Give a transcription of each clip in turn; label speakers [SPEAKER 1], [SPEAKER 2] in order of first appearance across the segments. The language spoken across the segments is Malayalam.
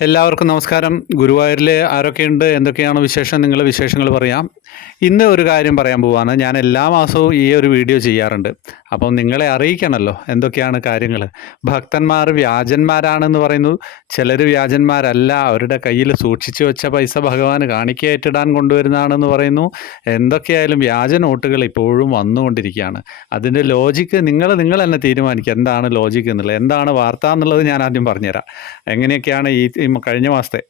[SPEAKER 1] എല്ലാവർക്കും നമസ്കാരം. ഗുരുവായൂരിൽ ആരൊക്കെയുണ്ട്? എന്തൊക്കെയാണ് വിശേഷം? നിങ്ങൾ വിശേഷങ്ങൾ പറയാം. ഇന്ന് ഒരു കാര്യം പറയാൻ പോവാണ്. ഞാൻ എല്ലാ മാസവും ഈ ഒരു വീഡിയോ ചെയ്യാറുണ്ട്. അപ്പം നിങ്ങളെ അറിയിക്കണമല്ലോ എന്തൊക്കെയാണ് കാര്യങ്ങൾ ഭക്തന്മാർ വ്യാജന്മാരാണെന്ന് പറയുന്നു. ചിലർ വ്യാജന്മാരല്ല. അവരുടെ കയ്യിൽ സൂക്ഷിച്ചു വെച്ച പൈസ ഭഗവാൻ കാണിക്കയായിട്ടിടാൻ കൊണ്ടുവരുന്നതാണെന്ന് പറയുന്നു. എന്തൊക്കെയായാലും വ്യാജ നോട്ടുകൾ ഇപ്പോഴും വന്നുകൊണ്ടിരിക്കുകയാണ്. അതിന്റെ ലോജിക്ക് നിങ്ങൾ നിങ്ങൾ തന്നെ തീരുമാനിക്കുക എന്താണ് ലോജിക്ക് എന്നുള്ളത്? എന്താണ് വാർത്ത എന്നുള്ളത് ഞാൻ ആദ്യം പറഞ്ഞുതരാം. എങ്ങനെയൊക്കെയാണ് ഈ കഴിഞ്ഞ മാസത്തെ.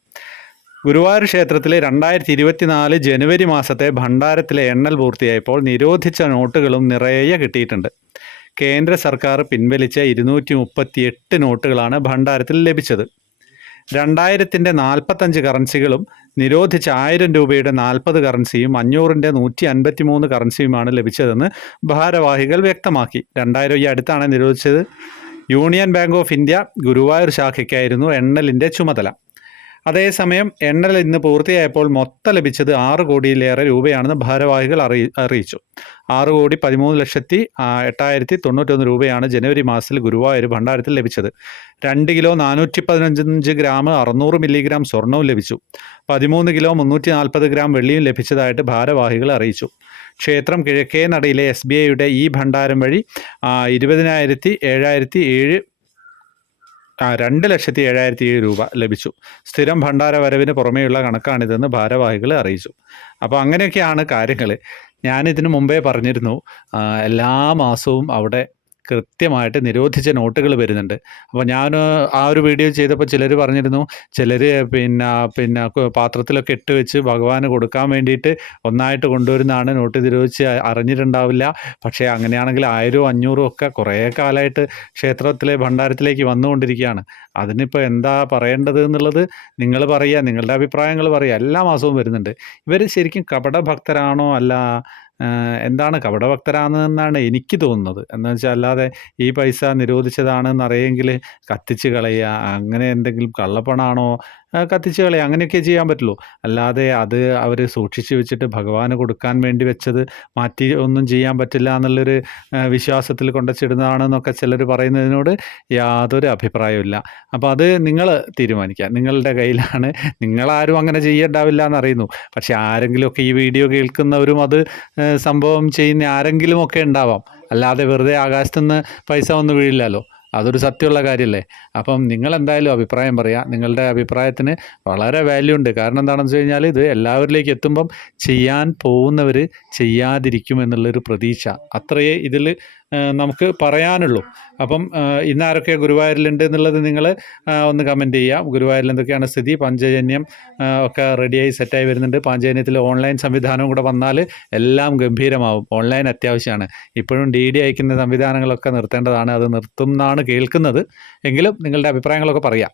[SPEAKER 1] ഗുരുവായൂർ ക്ഷേത്രത്തിലെ രണ്ടായിരത്തി ഇരുപത്തിനാല് ജനുവരി മാസത്തെ ഭണ്ഡാരത്തിലെ എണ്ണൽ പൂർത്തിയായപ്പോൾ നിരോധിച്ച നോട്ടുകളും നിറയെ കിട്ടിയിട്ടുണ്ട്. കേന്ദ്ര സർക്കാർ പിൻവലിച്ച ഇരുന്നൂറ്റി മുപ്പത്തി എട്ട് നോട്ടുകളാണ് ഭണ്ഡാരത്തിൽ ലഭിച്ചത്. രണ്ടായിരത്തിന്റെ നാൽപ്പത്തഞ്ച് കറൻസികളും നിരോധിച്ച ആയിരം രൂപയുടെ നാൽപ്പത് കറൻസിയും അഞ്ഞൂറിന്റെ നൂറ്റി അൻപത്തി മൂന്ന് കറൻസിയുമാണ് ലഭിച്ചതെന്ന് ഭാരവാഹികൾ വ്യക്തമാക്കി. രണ്ടായിരം ഈ അടുത്താണ് നിരോധിച്ചത്. Union bank of India Guruvayur ശാഖയ്ക്കായിരുന്നു എണ്ണലിന്റെ ചുമതല. അതേസമയം എണ്ണൽ ഇന്ന് പൂർത്തിയായപ്പോൾ മൊത്തം ലഭിച്ചത് ആറ് കോടിയിലേറെ രൂപയാണെന്ന് ഭാരവാഹികൾ അറിയി അറിയിച്ചു. ആറ് കോടി പതിമൂന്ന് ലക്ഷത്തി എട്ടായിരത്തി തൊണ്ണൂറ്റൊന്ന് രൂപയാണ് ജനുവരി മാസത്തിൽ ഗുരുവായൂർ ഭണ്ഡാരത്തിൽ ലഭിച്ചത്. രണ്ട് കിലോ നാനൂറ്റി പതിനഞ്ച് ഗ്രാം അറുന്നൂറ് മില്ലിഗ്രാം സ്വർണവും ലഭിച്ചു. പതിമൂന്ന് കിലോ മുന്നൂറ്റി നാൽപ്പത് ഗ്രാം വെള്ളിയും ലഭിച്ചതായിട്ട് ഭാരവാഹികൾ അറിയിച്ചു. ക്ഷേത്രം കിഴക്കേ നടയിലെ എസ് ബി ഐയുടെ ഈ ഭണ്ഡാരം വഴി ഇരുപതിനായിരത്തി ഏഴായിരത്തി ഏഴ് ആ രണ്ട് ലക്ഷത്തി ഏഴായിരത്തി ഏഴ് രൂപ ലഭിച്ചു. സ്ഥിരം ഭണ്ഡാര വരവിന് പുറമേയുള്ള കണക്കാണിതെന്ന് ഭാരവാഹികൾ അറിയിച്ചു. അപ്പോൾ അങ്ങനെയൊക്കെയാണ് കാര്യങ്ങൾ ഞാനിതിനു മുമ്പേ പറഞ്ഞിരുന്നു എല്ലാ മാസവും അവിടെ കൃത്യമായിട്ട് നിരോധിച്ച നോട്ടുകൾ വരുന്നുണ്ട്. അപ്പോൾ ഞാൻ ആ ഒരു വീഡിയോ ചെയ്തപ്പോൾ ചിലർ പറഞ്ഞിരുന്നു ചിലർ പിന്നെ പിന്നെ പാത്രത്തിലൊക്കെ ഇട്ട് വെച്ച് ഭഗവാന് കൊടുക്കാൻ വേണ്ടിയിട്ട് ഒന്നായിട്ട് കൊണ്ടുവരുന്നതാണ് നോട്ട് നിരോധിച്ച് അറിഞ്ഞിട്ടുണ്ടാവില്ല. പക്ഷേ അങ്ങനെയാണെങ്കിൽ ആയിരവും അഞ്ഞൂറും ഒക്കെ കുറേ കാലമായിട്ട് ക്ഷേത്രത്തിലെ ഭണ്ഡാരത്തിലേക്ക് വന്നുകൊണ്ടിരിക്കുകയാണ്. അതിനിപ്പോൾ എന്താ പറയേണ്ടത് എന്നുള്ളത് നിങ്ങൾ പറയുക നിങ്ങളുടെ അഭിപ്രായങ്ങൾ പറയുക എല്ലാ മാസവും വരുന്നുണ്ട്. ഇവർ ശരിക്കും കപടഭക്തരാണോ അല്ല എന്താണ് കപടഭക്തരാണെന്നാണ് എനിക്ക് തോന്നുന്നത്. എന്ന് വെച്ചാൽ അല്ലാതെ ഈ പൈസ നിരോധിച്ചതാണെന്ന് അറിയെങ്കിൽ കത്തിച്ച് കളയുക അങ്ങനെ എന്തെങ്കിലും കള്ളപ്പണാണോ ആ, കത്തിച്ച് കളയുക അങ്ങനെയൊക്കെ ചെയ്യാൻ പറ്റുള്ളൂ. അല്ലാതെ അത് അവർ സൂക്ഷിച്ച് വെച്ചിട്ട് ഭഗവാന് കൊടുക്കാൻ വേണ്ടി വെച്ചത് മാറ്റി ഒന്നും ചെയ്യാൻ പറ്റില്ല എന്നുള്ളൊരു വിശ്വാസത്തിൽ കൊണ്ടുവച്ചിടുന്നതാണെന്നൊക്കെ ചിലർ പറയുന്നതിനോട് യാതൊരു അഭിപ്രായമില്ല അപ്പോൾ അത് നിങ്ങൾ തീരുമാനിക്കുക. നിങ്ങളുടെ കയ്യിലാണ്. നിങ്ങളാരും അങ്ങനെ ചെയ്യണ്ടാവില്ല എന്നറിയുന്നു. പക്ഷേ ആരെങ്കിലുമൊക്കെ ഈ വീഡിയോ കേൾക്കുന്നവരും അത് സംഭവം ചെയ്യുന്ന ആരെങ്കിലുമൊക്കെ ഉണ്ടാവാം. അല്ലാതെ വെറുതെ ആകാശത്തുനിന്ന് പൈസ ഒന്നും വീഴില്ലല്ലോ. അതൊരു സത്യമുള്ള കാര്യമല്ലേ അപ്പം നിങ്ങൾ എന്തായാലും അഭിപ്രായം പറയുക നിങ്ങളുടെ അഭിപ്രായത്തിന് വളരെ വാല്യൂ ഉണ്ട്. കാരണം എന്താണെന്ന് വെച്ച് കഴിഞ്ഞാൽ ഇത് എല്ലാവരിലേക്ക് എത്തുമ്പം ചെയ്യാൻ പോകുന്നവർ ചെയ്യാതിരിക്കും എന്നുള്ളൊരു പ്രതീക്ഷ. അത്രയേ ഇതിൽ നമുക്ക് പറയാനുള്ളൂ. അപ്പം ഇന്നാരൊക്കെ ഗുരുവായൂരിലുണ്ട് എന്നുള്ളത് നിങ്ങൾ ഒന്ന് കമന്റ് ചെയ്യാം. ഗുരുവായൂരിൽ എന്തൊക്കെയാണ് സ്ഥിതി? പഞ്ചജന്യം ഒക്കെ റെഡിയായി സെറ്റായി വരുന്നുണ്ട്. പാഞ്ചജന്യത്തിൽ ഓൺലൈൻ സംവിധാനവും കൂടെ വന്നാൽ എല്ലാം ഗംഭീരമാവും. ഓൺലൈൻ അത്യാവശ്യമാണ്. ഇപ്പോഴും ഡി ഡി അയക്കുന്ന സംവിധാനങ്ങളൊക്കെ നിർത്തേണ്ടതാണ്. അത് നിർത്തും എന്നാണ് കേൾക്കുന്നത്. എങ്കിലും നിങ്ങളുടെ അഭിപ്രായങ്ങളൊക്കെ പറയാം.